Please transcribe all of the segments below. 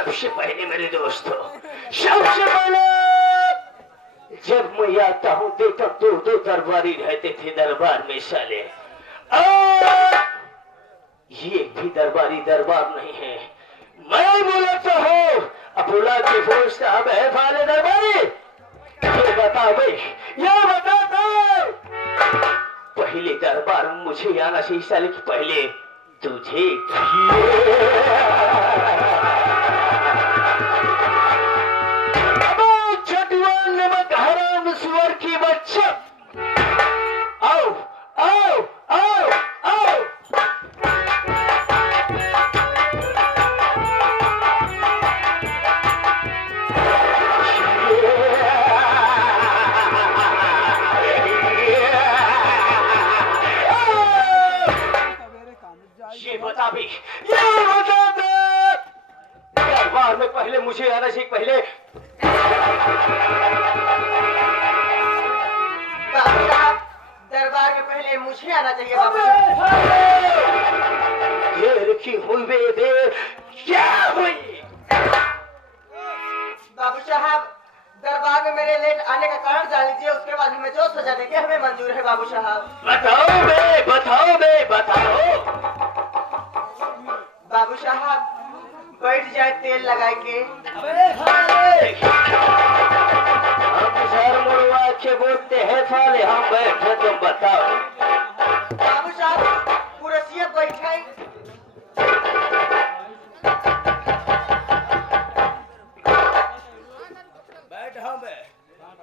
सबसे पहले मेरे दोस्तों, सबसे पहले जब मैं आता हूँ देखा दो दो दरबारी रहते थे दरबार में साले। ये एक भी दरबारी दरबार नहीं है। मैं बोलता हूँ अबुला के फोन साहब है वाले दरबारी, ये बता भाई, ये बता दो पहले दरबार में मुझे आना चाहिए साले की पहले तुझे। चटवाल नमक हराम सुअर की बच्चा, आओ आओ आओ आओ। ये बता भी, ये बता दे दरबार में पहले मुझे आना चाहिए पहले। बाबू साहब दरबार में पहले मुझे आना चाहिए। बाबू ये रखी हुई देर क्या हुई? बाबू साहब दरबार में मेरे लेट आने का कारण जान लीजिए, उसके बाद हमें जो सजा देंगे हमें मंजूर है। बाबू साहब बताओ बे, बताओ बे, बताओ। बाबू साहब बैठ जाए तेल लगाए के। हम सर मुड़वा के बोलते हैं साले, हम बैठे तुम बताओ। बाबू साहब कुर्सियां बैठे।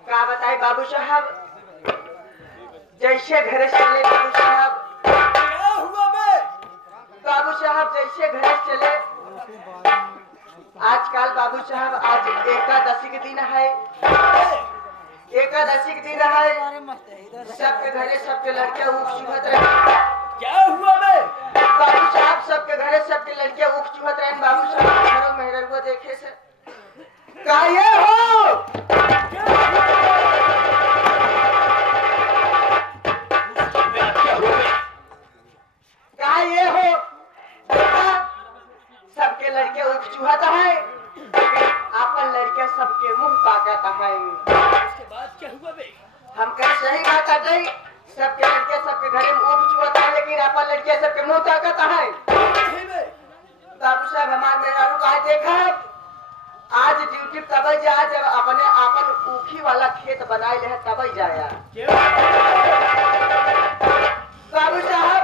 क्या बताए बाबू साहब, जैसे घर चले बाबू साहब, बाबू साहब जैसे घर चले। आजकल बाबू साहब आज एकादशी के दिन है, एकादशी के दिन है, सबके घरे सबके लड़कियां उख चुहत रहे। क्या हुआ बे? बाबू साहब सबके घरे सबके लड़कियां उख चुहत रहे। बाबू साहब घरों मेहररुआ देखे से का ये हो का ये हो, सबके लड़के उठ चुहाता है, अपन लड़के सबके मुंह ताकता है। उसके बाद क्या हुआ बे? हम कह सही बात है, सबके लड़के सबके घरे में उठ चुहाता है, लेकिन अपन लड़के सबके मुंह ताकता है। बाबू साहब हमारे मेहरारू का देखा आज ड्यूटी तब जा जब अपने आपन ऊखी वाला खेत बनाए रहे तब जाया। बाबू साहब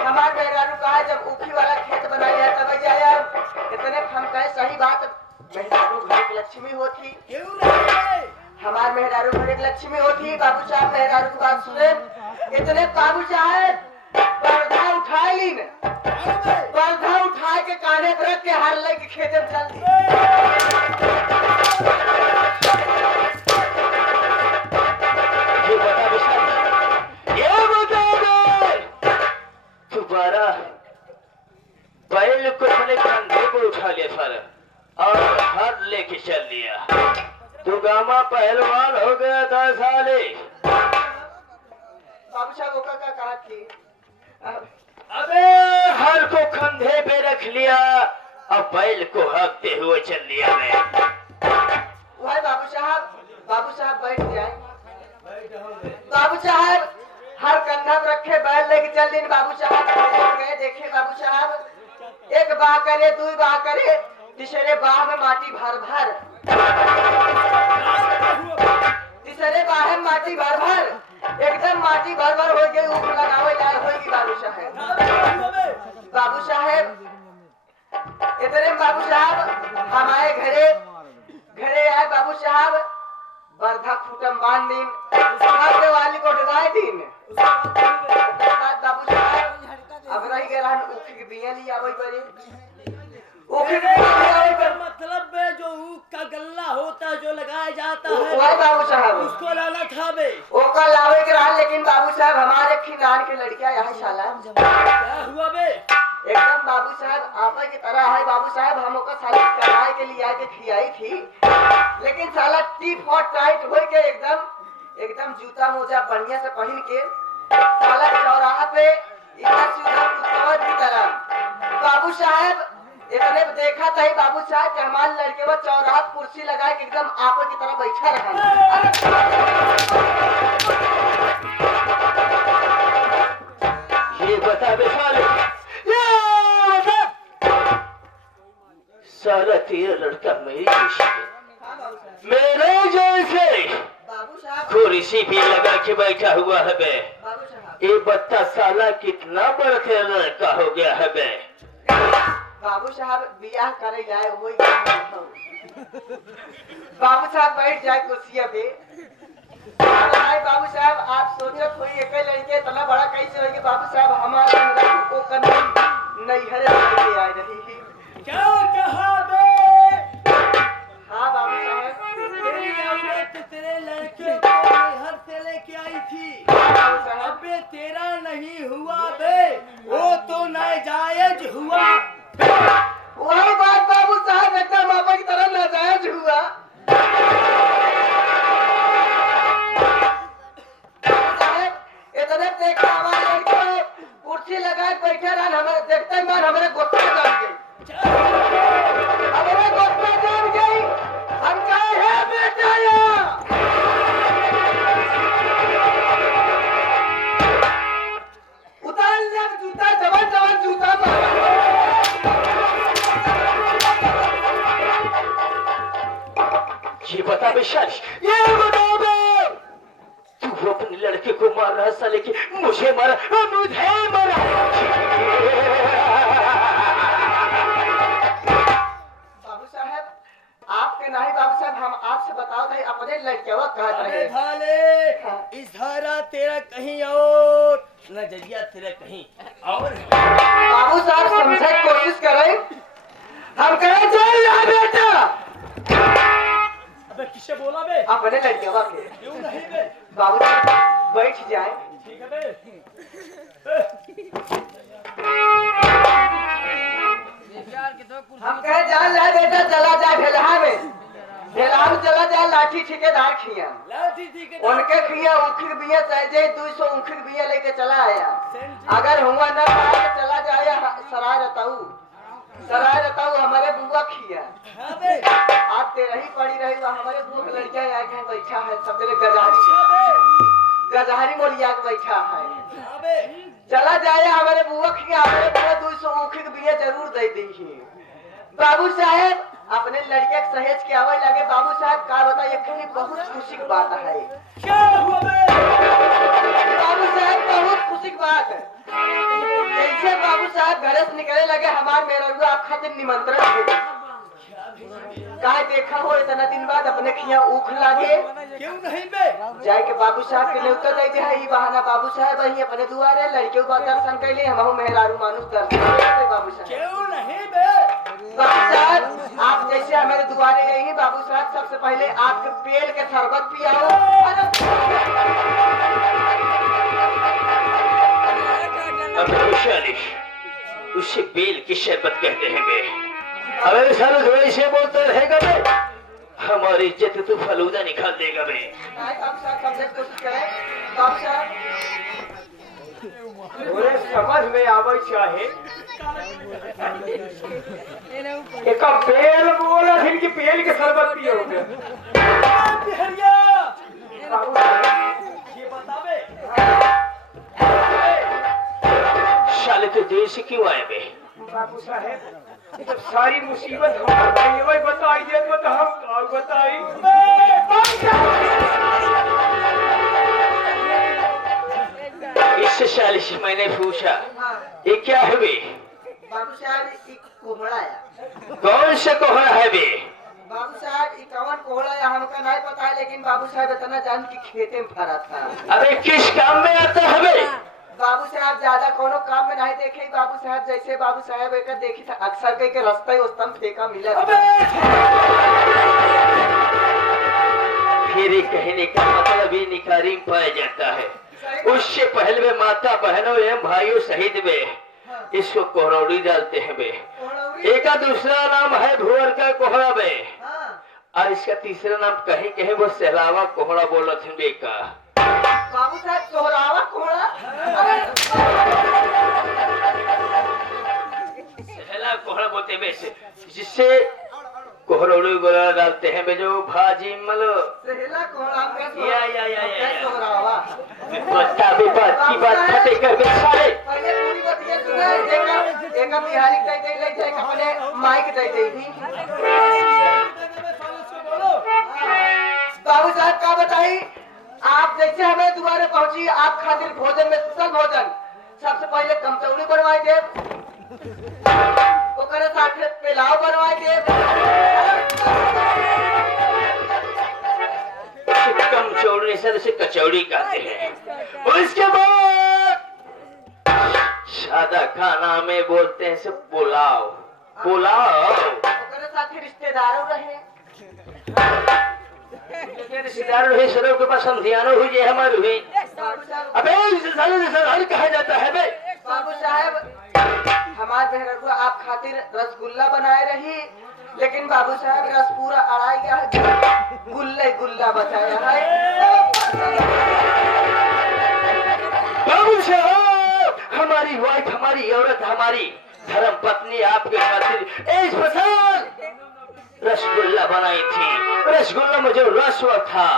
हमारे मेहरारू कहा जब ऊखी वाला खेत बनाए रहे तब जाया। इतने हम कहे सही बात, मेहरारू घर की लक्ष्मी होती, हमारे मेहरारू घर की लक्ष्मी होती। बाबू साहब मेहरारू की बात सुने, इतने बाबू साहब पर्दा उठाए ली न, पर्दा उठा के काने पर रख के हर लेके खेत में चल दी। ये बता विशाल, ये बता दे दोबारा बैल को अपने कंधे को उठा लिया सर और हर लेके चल दिया। तू गामा पहलवान हो गया था साले। बाबू साहब का कहा थी, अबे हर को कंधे पे रख लिया और बैल को हकते हुए चल दिया मैं। वही बाबू साहब बैठ जाए। बाबू साहब हर कंधा पर रखे बैल लेके चल दिन। बाबू साहब गए देखे, बाबू साहब एक बाह करे, दो बाह करे, तीसरे बाह में माटी भर भर, तीसरे बाह में माटी भर भर, एकदम माटी भर भर हो गई, ऊपर लगावे लाए होगी। बाबू साहब बाबू साहब इतने बाबू साहब हमारे घरे आए। बाबू साहब बर्धा खूटम बांध दिन, खाते वाली को डराए दिन। बाबू साहब अब रही गया ऊख के बिया लिया वही बड़े ऊख के बिया मतलब बे जो ऊख का गल्ला होता है जो लगाया जाता है वही बाबू साहब उसको लाना था बे। ओका लावे के रहा, लेकिन बाबू साहब हमारे खिलान के लड़कियां यहाँ साला क्या हुआ बे? एकदम बाबू साहब आपा की तरह है। बाबू साहब हम ओका साला कराए के लिए आके खिलाई थी, लेकिन साला टिप और टाइट हो के एकदम जूता मोजा बढ़िया से पहन के साला चौराहा पे इधर से उधर कुत्ता की तरह। बाबू साहब इतने देखा था ही बाबू साहब कि हमारे लड़के वो चौराहा कुर्सी लगाए कि एकदम आपो की तरह बैठा रहा। ये बता बे साले, ये बता साला तेरा लड़का मेरी जैसे हाँ बाबू साहब। मेरे जैसे बाबू साहब। कुर्सी भी लगा के बैठा हुआ है बे। बाबू साहब। ये बता साला कितना बड़ा तेरा लड़का हो गया है बे। बाबू साहब बियाह करे जाए वही बाबू साहब बैठ जाए कुर्सिया पे। बाबू साहब आप सोचत हुई एक लड़के इतना बड़ा कैसे होगी बाबू साहब हमारे को करने नैहरे लेके आए रही। क्या कहा बे? हाँ बाबू साहब। तेरी औरत तेरे लड़के को नैहर से लेके आई थी। बाबू साहब। अबे तेरा नहीं हुआ बे, वो तो नाजायज हुआ। वही बात बाबू साहब एकदम आपा की तरह नाजायज हुआ। इतने देखा हमारे लड़के कुर्सी लगाए बैठे रहा हमारे देखते ही मान हमारे गुस्सा जम गई। हमारे गुस्सा जम गई। हम कहे है बेटा यहाँ उतार ले जूता जवान जवान जूता मारा। ये बता बे शालिश, ये बता बे तू अपने लड़के को मार रहा साले की मुझे मारा मुझे मारा। बाबू साहब आपके नहीं बाबू साहब हम आपसे बताओ भाई अपने लड़के वो कहत अबे रहे। भाले, इस धारा तेरा कहीं और, नजरिया तेरा कहीं और। बाबू साहब समझे की कोशिश करें। हम कहे चल यहाँ बेटा। अबे किससे बोला बे? अपने लड़के वो के क्यों नहीं बे? बाबू साहब बैठ जाए। ठीक है बे। हम कहे जान ला बेटा चला जा ढेलहा में। ढेलहा में चला जा लाठी ठेकेदार खिया। लाठी ठीक है। उनके खिया उखिर बिया चाहिए 200 उखिर बिया लेके चला आया। अगर हुआ न पाया तो चला जाया सराय रताऊ हमारे बुआ खिया। हाँ बे। आप तेरा ही पड़ी रही वहाँ हमारे बुआ का लड़का आए हैं बैठा है सब मेरे गजहारी मोलिया के बैठा है। हाँ बे। चला जाए हमारे बुआ खिया हमारे बुआ 200 उखिर बिया जरूर दे दी है। बाबू साहब अपने लड़के के सहेज के आवे लगे। बाबू साहब का बताइए कहीं बहुत खुशी की बात है। क्या हुआ बे? बाबू साहब बहुत खुशी की बात है। जैसे बाबू साहब घर से निकले लगे हमारे मेरा आप खातिर निमंत्रण थे। कहा देखा हो इतना दिन बाद अपने खिया ऊख लागे। क्यों नहीं बे? जाए के बाबू साहब के न्योता दे दे है। बहाना बाबू साहब वही अपने दुआरे लड़के को दर्शन कैले हम मेहरारू मानुष दर्शन करते बाबू साहब। क्यों नहीं बे? बाबू साहब आप जैसे हमारे दुआरे यही बाबू साहब सबसे पहले आपके पेड़ के शरबत पियाओ। अब शालिश उसे बेल की शरबत कहते हैं बे। अबे साले थोड़ा इसे बोलते रहेगा बे हमारी इज्जत तू फलूदा निकाल देगा बे। बाबू साहब समझने की कोशिश करें। बाबू साहब थोड़े समझ में आवे चाहे एक बेल बोला फिर की बेल के शरबत पियोगे। बिहरिया, बाबू साहब, ये बता बे। साले तो देर से क्यों आए बे? बाबू साहब जब सारी मुसीबत हमारे भाई वही बताइए तो हम बताई। इससे सालिश मैंने पूछा हाँ ये क्या है बे? बाबू साहब एक कोहड़ा है। कौन सा कोहड़ा है बे? बाबू साहब एक कवन कोहड़ा है हमका नहीं पता है लेकिन बाबू साहब इतना जान की खेते में फरा था। अबे किस काम में आता है बे? बाबू साहब ज्यादा कोनो काम में नहीं देखे। बाबू साहब जैसे बाबू साहब एक देखी था अक्सर कई के रास्ते उस्तम फेंका मिला। फिर कहने का मतलब ये निकारी में पाया जाता है। उससे पहले में माता बहनों एवं भाइयों सहित में इसको कोहरौड़ी डालते हैं बे। एक का दूसरा नाम है भुअर का कोहड़ा बे और इसका तीसरा नाम कहीं कहीं वो सहलावा कोहड़ा बोला थे बे का। बाबू साहब सोहरावा कोहड़ा। सहला कोहड़ा बोलते बनाते में से जिससे कोहरोड़ी गोला डालते हैं बे जो भाजी malo सहेला कोहरा में या कोहरावा बता बे बात की बात फटे कर बे साले पहले पूरी बतिया सुना एक बिहारी कह दे ले जाए अपने माइक दे दे थी बाबू साहब का बताई आप जैसे हमें दोबारा पहुंची आप खातिर भोजन में कुशल भोजन सबसे पहले कमचौड़ी बनवाई दे ओकरे साथे पुलाव बनवाई दे कमचौड़ी से कचौड़ी कहते हैं और इसके बाद सादा खाना में बोलते हैं से पुलाव पुलाव ओकरे साथे रिश्तेदारों रहे रिश्तेदार रहे सरों के पास संधियानो हुई है हमारे हुई बाबू साहब अबे इसे साले से कहा जाता है बे बाबू साहब हमारे बहरगुआ आप खातिर रसगुल्ला बनाए रही लेकिन बाबू साहब रस पूरा अड़ाई गया है गुल्ले गुल्ला बचाया है बाबू साहब हमारी वाइफ हमारी औरत हमारी धर्म पत्नी आपके खातिर एक पसंद रसगुल्ला बनाई थी रसगुल्ला में जो रस था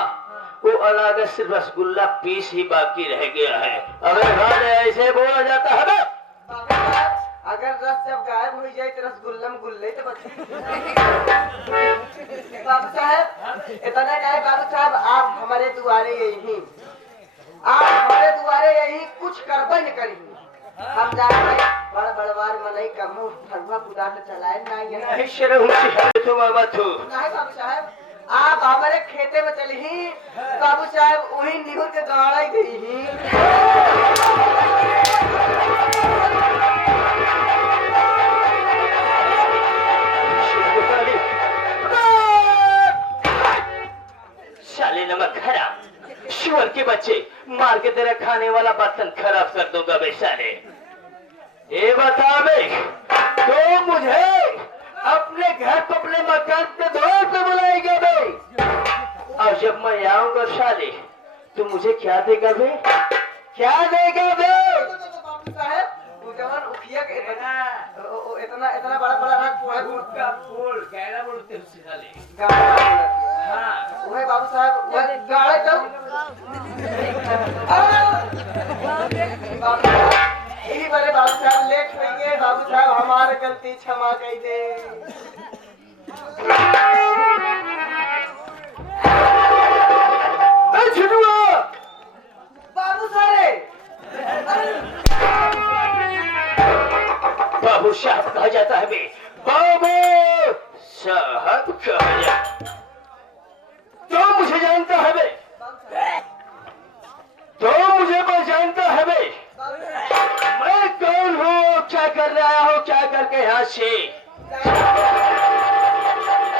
वो अलग से रसगुल्ला पीस ही बाकी रह गया है अगर राजा ऐसे बोला जाता है बाबू साहब अगर रस जब गायब हो जाए तो रसगुल्ला में गुल्ले तो बचे बाबू साहब इतना क्या है बाबू साहब आप हमारे दुआरे यही आप हमारे दुआरे यही कुछ करबे न करी हम जाए बड़ बड़वार मनई का मुंह फरवा कुदार से चलाए ना ये नहीं शर्म है तो बाबा तू नहीं बाबू साहब आप हमारे खेते में चली ही बाबू साहब वही निहुर के गाड़ा ही गई ही साले नमक खराब शुअर के बच्चे मार के तेरा खाने वाला बर्तन खराब कर दूंगा बे साले ये बता बे तो मुझे अपने घर पर अपने मकान पे दौड़ पे बुलाएगा बे और जब मैं आऊंगा साले तू मुझे क्या देगा बे क्या देगा बे बाबू साहब वो जवान उखिया के इतना इतना बड़ा बड़ा रख का फूल कहना बोलते हैं साले गाड़ा हाँ वही बाबू साहब वह गाड़े जब यही बड़े बाबू साहब लेट हो गए बाबू साहब हमारे गलती क्षमा कर दे बाबू सारे बाबू साहब कहा जाता है बे बाबू साहब कहा जाता तो मुझे जानता है बे तो मुझे पहचानता है बे मैं कौन हूँ क्या कर रहा हूँ क्या करके यहाँ से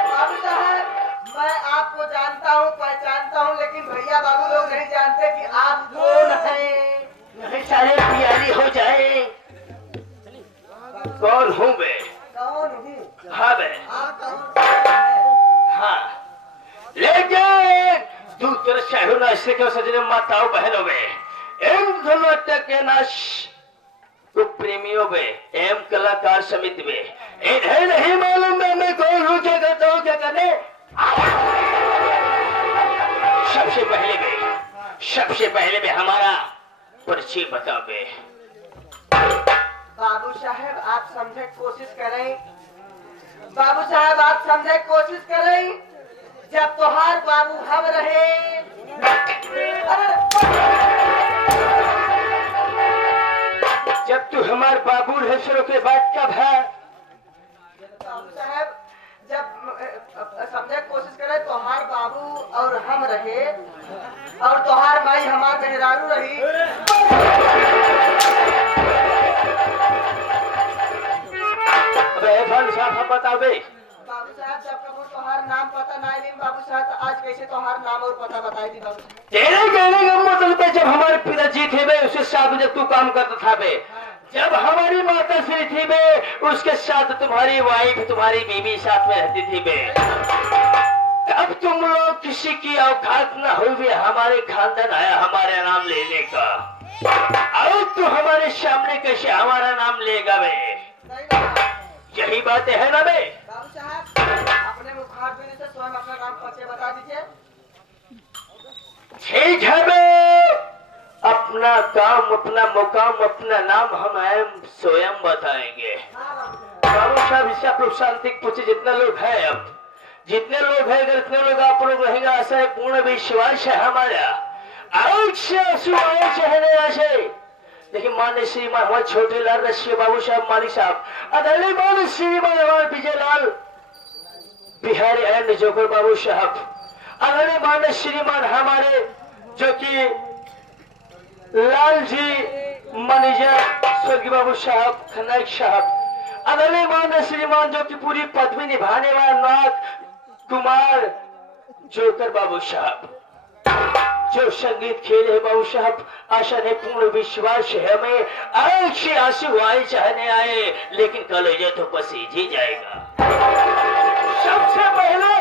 बाबू साहब मैं आपको जानता हूँ पहचानता हूँ लेकिन भैया बाबू लोग नहीं जानते कि आप कौन हैं नहीं सारे प्यारी हो जाए कौन हूँ बे कौन हूँ हाँ बे आप कौन हैं? हाँ लेकिन तू तेरे शहर ना इससे क्यों सजने माताओं बहनों में एम धनोटक के नाश तो प्रेमियों में एम कलाकार समिति में इन्हें नहीं मालूम मैं कौन हूँ क्या करता हूँ क्या करने सबसे पहले में हमारा परिचय बताओ बे बाबू साहब आप समझे कोशिश करें बाबू साहब आप समझे कोशिश करें जब तोहार बाबू हम रहे जब तू हमारे बाबू रहे के बाद कब है बाबू साहब जब समझे कोशिश करें तोहार बाबू और हम रहे और तोहार माई हमार मेहरारू रही साहब बताओ बे बाबू साहब जब कबो तोहार नाम पता नहीं दी बाबू साहब तो आज कैसे तोहार नाम और पता बताई दी बाबू साहब तेरे कहने का मतलब है जब हमारे पिताजी थे बे उसके साथ जब तू काम करता था बे जब हमारी माता श्री थी बे उसके साथ तुम्हारी वाइफ तुम्हारी बीवी साथ में रहती थी बे अब तुम लोग किसी की औकात न हुई हमारे खानदान आया हमारे नाम लेने का अब तू हमारे सामने कैसे हमारा नाम लेगा बे नहीं बाबा यही बात है ना बे? बाबू साहब अपने मुखार बिंदु से स्वयं अपना नाम परिचय बता दीजिए। ठीक है बे, अपना काम, अपना मुकाम, अपना नाम हम स्वयं बताएंगे। बाबू साहब इससे आप लोग शांति पूछे, जितना लोग है, अब जितने लोग हैं, अगर इतने लोग आप लोग रहेंगे, ऐसा है पूर्ण विश्वास है हमारा। आज से लेकिन मान्य श्रीमान हमारे छोटे लाल रशिया बाबू साहब मालिक साहब, अदली मान्य श्रीमान हमारे विजय लाल बिहारी एंड जोकर बाबू साहब, अदली मान्य श्रीमान हमारे जो कि लाल जी मैनेजर स्वर्गीय बाबू साहब खन्नायक साहब, अदली मान्य श्रीमान जो कि पूरी पदवी निभाने वाला नाथ कुमार जोकर बाबू साहब, जो संगीत खेल है बाबू साहब, आशा ने पूर्ण विश्वास है हमें आंख से आंसू आए चाहने आए, लेकिन कलेजा तो पसीज ही जाएगा। सबसे पहले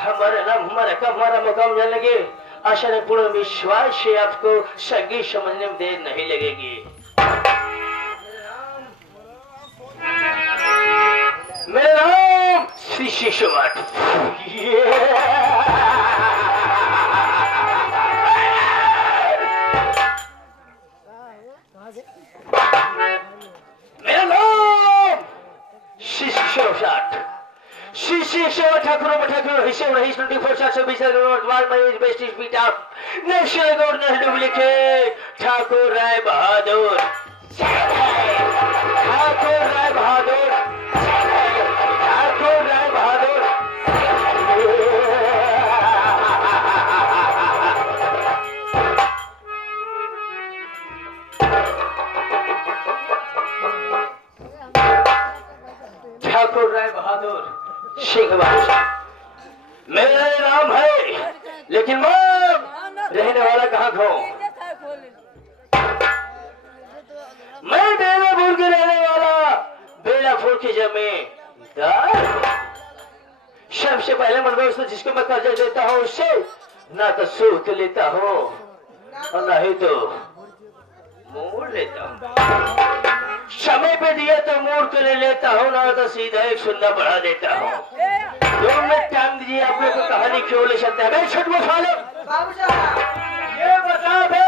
हमारा नाम, हमारा कब, हमारा मुकाम जान लगे, आशा ने पूर्ण विश्वास है आपको संगीत समझने में देर नहीं लगेगी। मेरा नाम श्री शिशुवट। मेरा नाम श्री शिशुवट, श्री शिशुवट ठाकुर हिस्से रही 24/7/24 best speed of national governor लिखे ठाकुर राय बहादुर, ठाकुर राय बहादुर, ठाकुर राय बहादुर। ठाकुर राय बहादुर सिंह मेरा नाम है, लेकिन मैं रहने वाला कहाँ हूँ? मैं बेलापुर के रहने वाला, बेलापुर की जमींदार। सबसे पहले मनोज जिसको मैं कर्जा देता हूँ उससे ना तो सूद लेता हूँ और ना ही तो मोड़ लेता हूँ। समय पे दिया तो मोड़ के ले लेता हूँ, ना तो सीधा एक सुन्ना बढ़ा देता हूँ। 2 मिनट टाइम दीजिए, आप लोग को कहानी क्यों ले सकते हैं? छठवा साल बाबू साहब ये बता दे,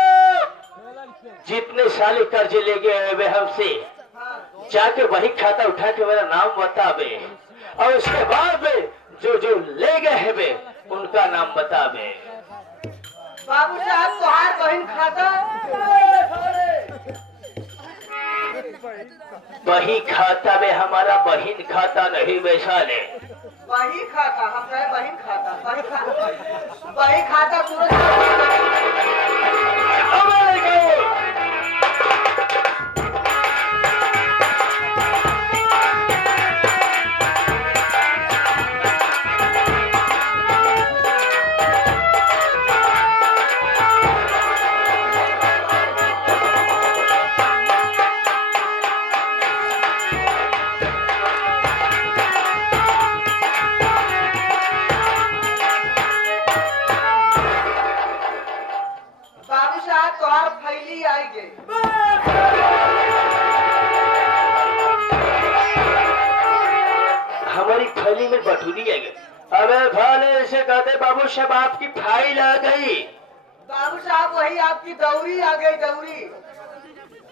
जितने साले कर्जे ले गए वे हमसे, जाके वही खाता उठा के मेरा नाम बतावे, और उसके बाद में जो जो ले गए हैं वे उनका नाम बतावे। बाबू साहब तोहार बहन खाता वही खाता में, हमारा बहिन खाता नहीं वैसाले। वही खाता, हम कहे बहन खाता, वही खाता पूरा। बाबू साहब तोहार फैली आई गई। हमारी थैली में बटूरी आ गई। अबे भाले ऐसे कहते बाबू साहब आपकी फाइल आ गई। बाबू साहब वही आपकी दौरी आ गई, दौरी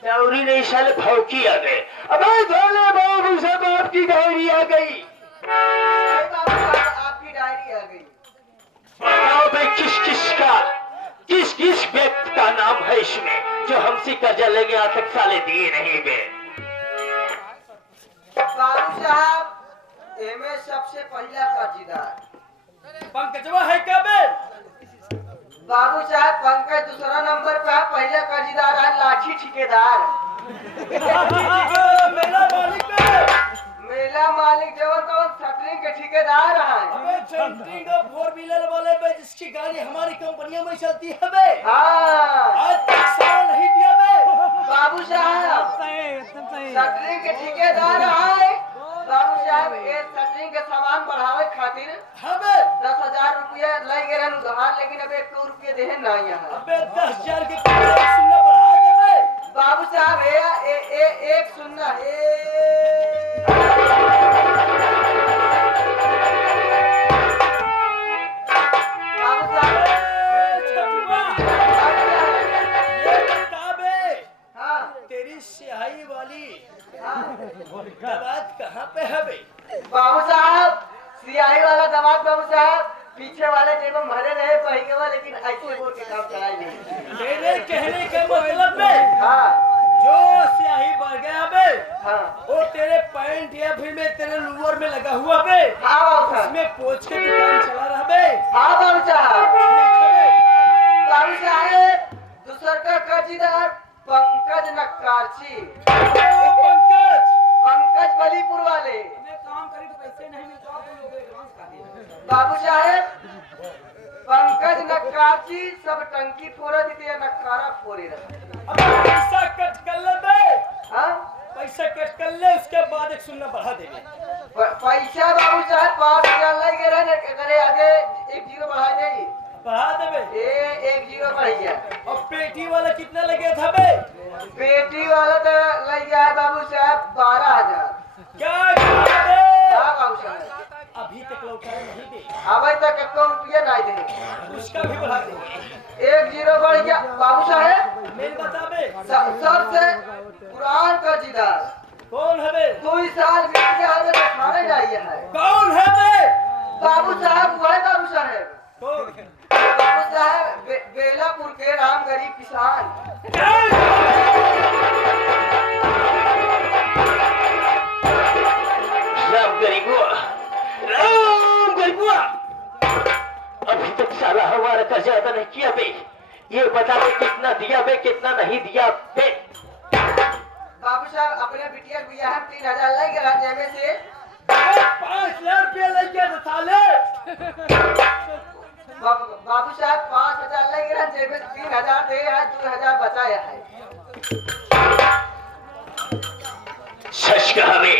दौरी नहीं साले भौकी आ गए। अबे भाले बाबू साहब आपकी डायरी आ गई। बाबू साहब आपकी डायरी आ गई। बताओ भाई किस किस व्यक्ति का नाम है इसमें जो हमसे कर्जा लेके आज तक साले दिए नहीं गए? बाबू साहब एमे सबसे पहला कर्जदार पंकजवा है क्या बे? बाबू साहब पंकज दूसरा नंबर पे है, पहला कर्जदार है लाठी ठेकेदार। मेरा मालिक बे। मेला मालिक जवन तो सटरिंग के ठेकेदार है। अबे सेंटरिंग का 4 व्हीलर वाले बे, जिसकी गाड़ी हमारी कंपनियों में चलती है बे। हाँ आज तक साल नहीं दिया बे। बाबू साहब सटरिंग के ठेकेदार है। बाबू साहब ये सटरिंग के सामान बढ़ावे खातिर हाँ बे। 10,000 रुपया लग गए रहन उधार, लेकिन अब 1 रुपये देहे नहीं यहाँ। अबे 10,000 के सुनना बढ़ा दे बे। बाबू साहब एक सुनना है। कहाँ पे है बे? बाबू साहब सियाही वाला दामाद बाबू साहब पीछे वाले जेब में भरे रहे पहिए वाले, लेकिन ऐसे बोल के काम चलाई नहीं। तेरे कहने का मतलब बे हाँ जो स्याही बढ़ गया बे हाँ वो तेरे पैंट या फिर में तेरे लोअर में लगा हुआ बे, हाँ बाबू साहब, उसमें पोंछ के दुकान चला रहा बे। हाँ बाबू साहब। ठीक है बे? बाबू साहब दूसर का कर्जदार पंकज नक्काची, ओ पंकज, पंकज बलीपुर वाले। काम करी तो पैसे नहीं मिलता तो एडवांस का दिए। बाबू साहब पंकज नक्काची सब टंकी फोड़ा देते या नक्कारा फोड़े रहा। अब पैसा कट कर ले बे, हाँ पैसा कट कर ले, उसके बाद एक सुनना बढ़ा देंगे। पैसा बाबू साहब 5,000 लग गए ना, करे आगे 1 जीरो बढ़ा जाइए। बढ़ा देबे। ये 1 जीरो बढ़ गया। और पेटी वाला कितना लगे था बे? पेटी वाला तो लग गया है बाबू साहब 12,000। क्या कहा बे? हाँ बाबू साहब अभी तक लौटा नहीं बे, अभी तक 1 रुपया नहीं दे। उसका भी बढ़ा देंगे। 1 जीरो बढ़ गया बाबू साहब। मेल बता बे, सबसे पुरान कर्जदार कौन है बे? 2 साल बीत गया है तो खाने जाइए है। कौन है बे? बाबू साहब वो है बाबू साहब, कौन? बाबू साहब बेलापुर के राम गरीब किसान। राम गरीबुआ, राम गरीबुआ, अभी तक साला हमारा कर्जा अदा नहीं किया बे। ये बता बे कितना दिया बे, कितना नहीं दिया बे। बाबू साहब अपने बिटिया को यहाँ 3,000 लग गया जेबे से। 5 लाख रुपया लग गया था साले। बाबू साहब 5,000 लग गया जेबे से 3,000 दे है, 2,000 बचाया है। सच कहा बे,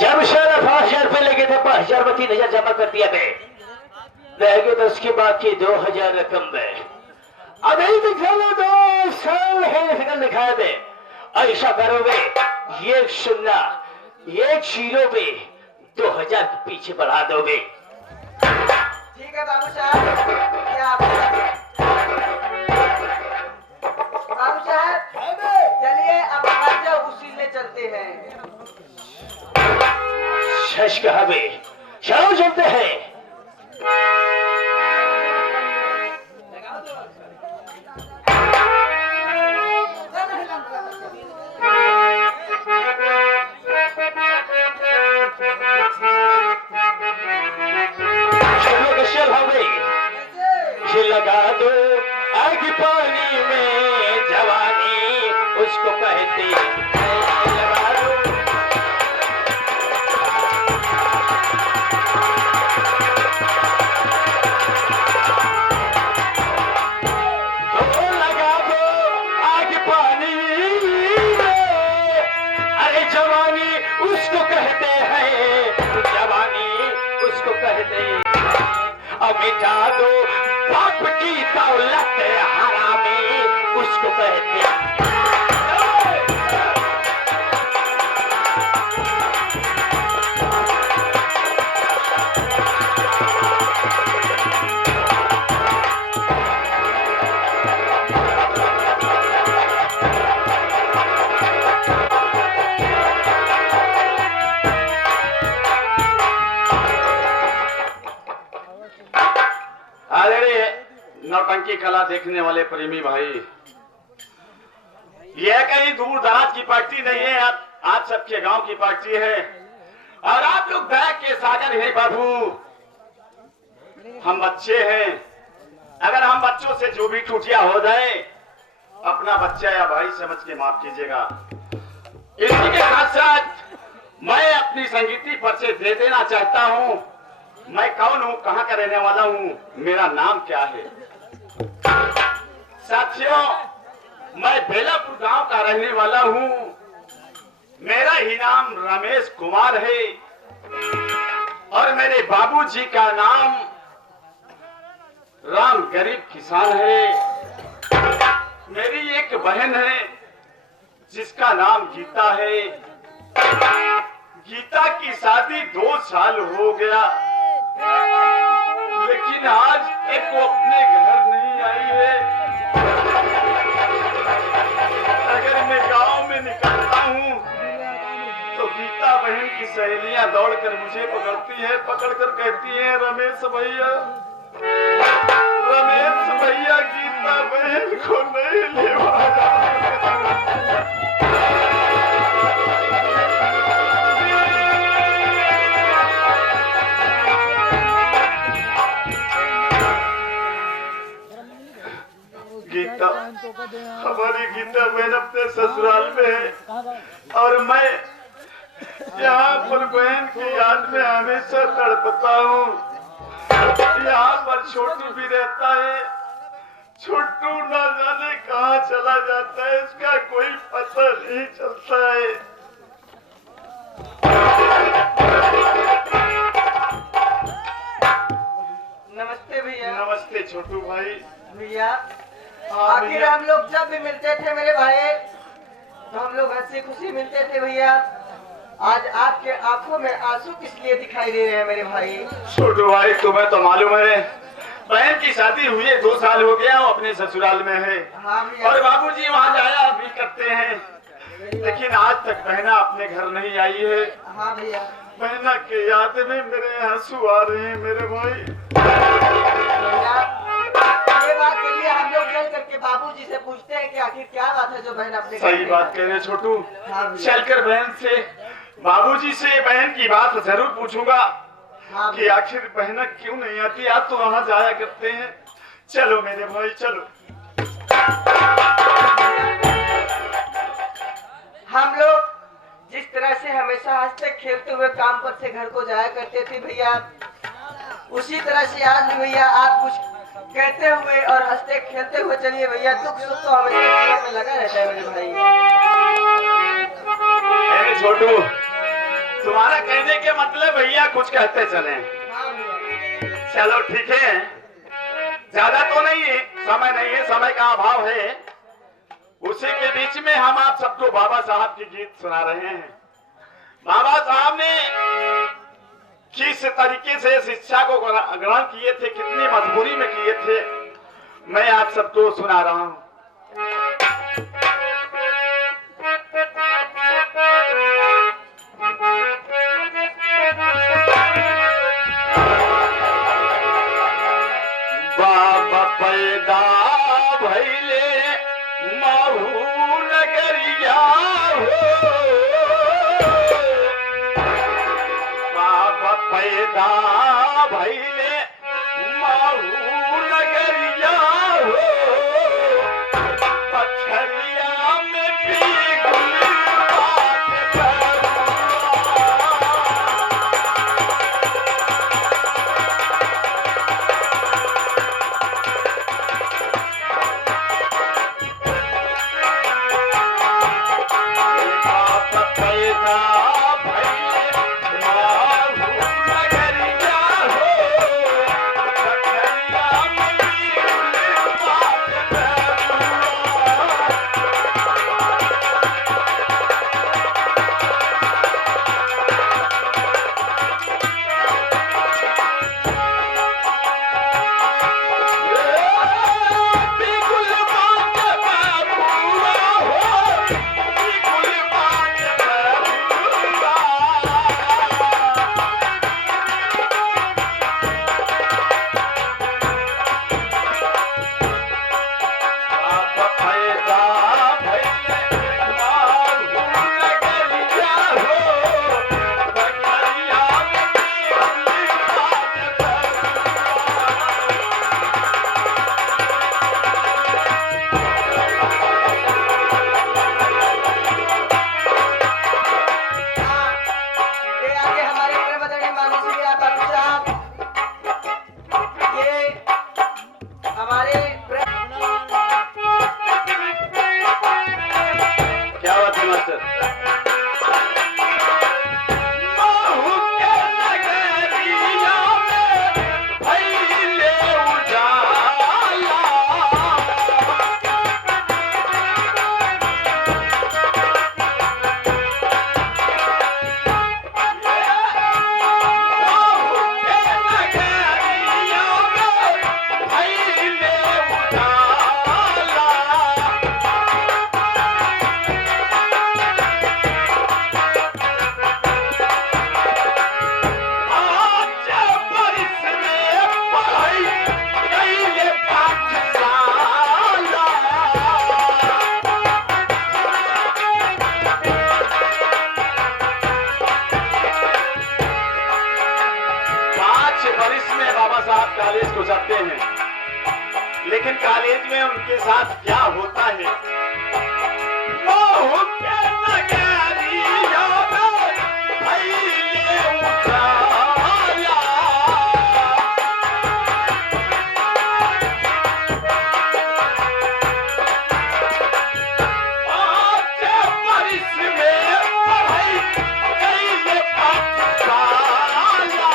जब साला 5,000 रुपए लगे थे 5,000 में 3,000 जमा कर दिया बे, रह गए तो उसके बाद की 2,000 रकम बे। अभी तक साला 2 साल है फिकर दिखाया बे। ऐसा करो बे, ये सुनना, 1 जीरो बे 2,000 के पीछे बढ़ा दो बे। ठीक है बाबू साहब, क्या बाबू साहब है बे? चलिए अब कर्जा वसूलने चलते हैं। सच कहा बे, चलो चलते हैं। लगा दो आग पानी में, जवानी उसको कहते लगा दो। लगा दो आग पानी में, अरे जवानी उसको कहते हैं, जवानी उसको कहते हैं। अब मिटा दो बाप की दौलत हरामी उसको कहते हैं। नौटंकी कला देखने वाले प्रेमी भाई, यह कहीं दूर दराज की पार्टी नहीं है, आप सबके गांव की पार्टी है। और आप लोग दया के सागर हैं बाबू, हम बच्चे हैं। अगर हम बच्चों से जो भी टूटिया हो जाए, अपना बच्चा या भाई समझ के माफ कीजिएगा। इसी के साथ साथ मैं अपनी संगीती परिचय दे देना चाहता हूँ। मैं कौन हूँ, कहाँ का रहने वाला हूँ, मेरा नाम क्या है। साथियों, मैं बेलापुर गांव का रहने वाला हूँ। मेरा ही नाम रमेश कुमार है और मेरे बाबूजी का नाम राम गरीब किसान है। मेरी एक बहन है जिसका नाम गीता है। गीता की शादी 2 साल हो गया, लेकिन आज एक वो अपने घर नहीं आई है। अगर मैं गांव में निकलता हूँ तो गीता बहन की सहेलियां दौड़कर मुझे पकड़ती है, पकड़कर कहती हैं रमेश भैया, रमेश भैया गीता बहन को नहीं लेवाया। गीता, हमारी गीता बहन अपने ससुराल में है और मैं यहाँ पर बहन की याद में हमेशा तड़पता हूँ। यहाँ पर छोटू भी रहता है, छोटू न जाने कहाँ चला जाता है, इसका कोई पता नहीं चलता है। नमस्ते भैया। नमस्ते छोटू भाई। भैया हाँ आखिर भैया। हम लोग जब भी मिलते थे मेरे भाई तो हम लोग हंसी खुशी मिलते थे भैया। आज आपके आंखों में आंसू किस लिए दिखाई दे रहे हैं मेरे भाई? छोटू भाई तुम्हें तो मालूम है बहन की शादी हुई है 2 साल हो गया, वो अपने ससुराल में है हाँ भैया। और बाबूजी वहाँ जाया भी करते हैं, लेकिन आज तक बहना अपने घर नहीं आई है। हाँ भैया। बहना के याद में मेरे आंसू आ रहे हैं मेरे भाई। भैया ये बात के लिए हम लोग चल करके बाबूजी से पूछते हैं कि आखिर क्या बात है जो बहन अपने घर सही में बात कह रहे छोटू। हाँ भैया। चलकर बहन से, बाबूजी से बहन की बात जरूर पूछूंगा हाँ कि भैया। आखिर बहना क्यों नहीं आती। आप तो वहाँ जाया करते हैं, चलो मेरे भाई चलो। हम लोग जिस तरह से हमेशा हंसते खेलते हुए काम पर से घर को जाया करते थे भैया, उसी तरह से आज भी भैया आप कुछ कहते हुए और हंसते खेलते हुए चलिए भैया। दुख सुख तो हमेशा जीवन में लगा रहता है मेरे भाई। अरे छोटू, तुम्हारा कहने के मतलब भैया कुछ कहते चले। हाँ भैया। चलो ठीक है, ज्यादा तो नहीं है, समय नहीं है, समय का अभाव है। उसी के बीच में हम आप सबको बाबा साहब की गीत सुना रहे हैं। बाबा साहब ने किस तरीके से शिक्षा को ग्रहण किए थे, कितनी मजबूरी में किए थे, मैं आप सबको सुना रहा हूँ। बाबा पैदा भैले महू नगरिया हो, बाबा पैदा भैले महू नगरिया हो, पथरिया में भी गुलबाग बरुआ। पैदा भैले महू नगरिया हो, पथरिया साहब कॉलेज को जाते हैं, लेकिन कॉलेज में उनके साथ क्या होता है? मोह के नगरिया में भइले उजाला। पाँच बरिस में पढ़ाई कइले पाठशाला।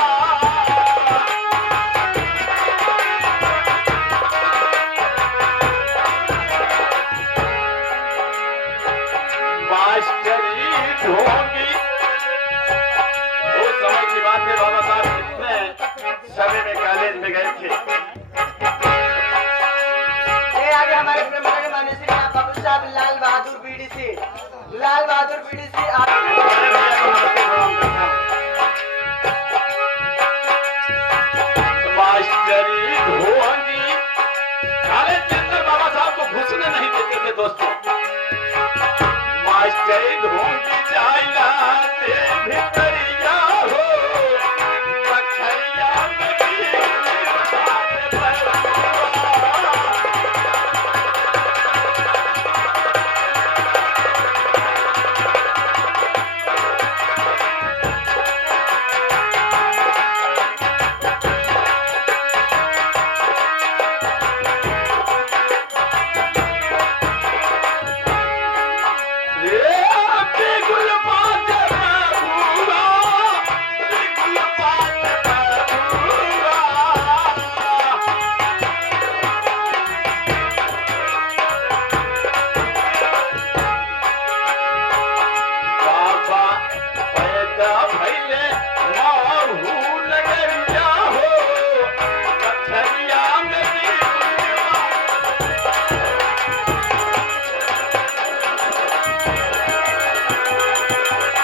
मास्टरी ढोंगी। उस समय की बात है, बाबा साहब कितने समय में कॉलेज में गए थे। ये आगे हमारे ब्रह्मांड मान्य श्री बाबू साहब लाल बहादुर बीडीसी अरे भैया,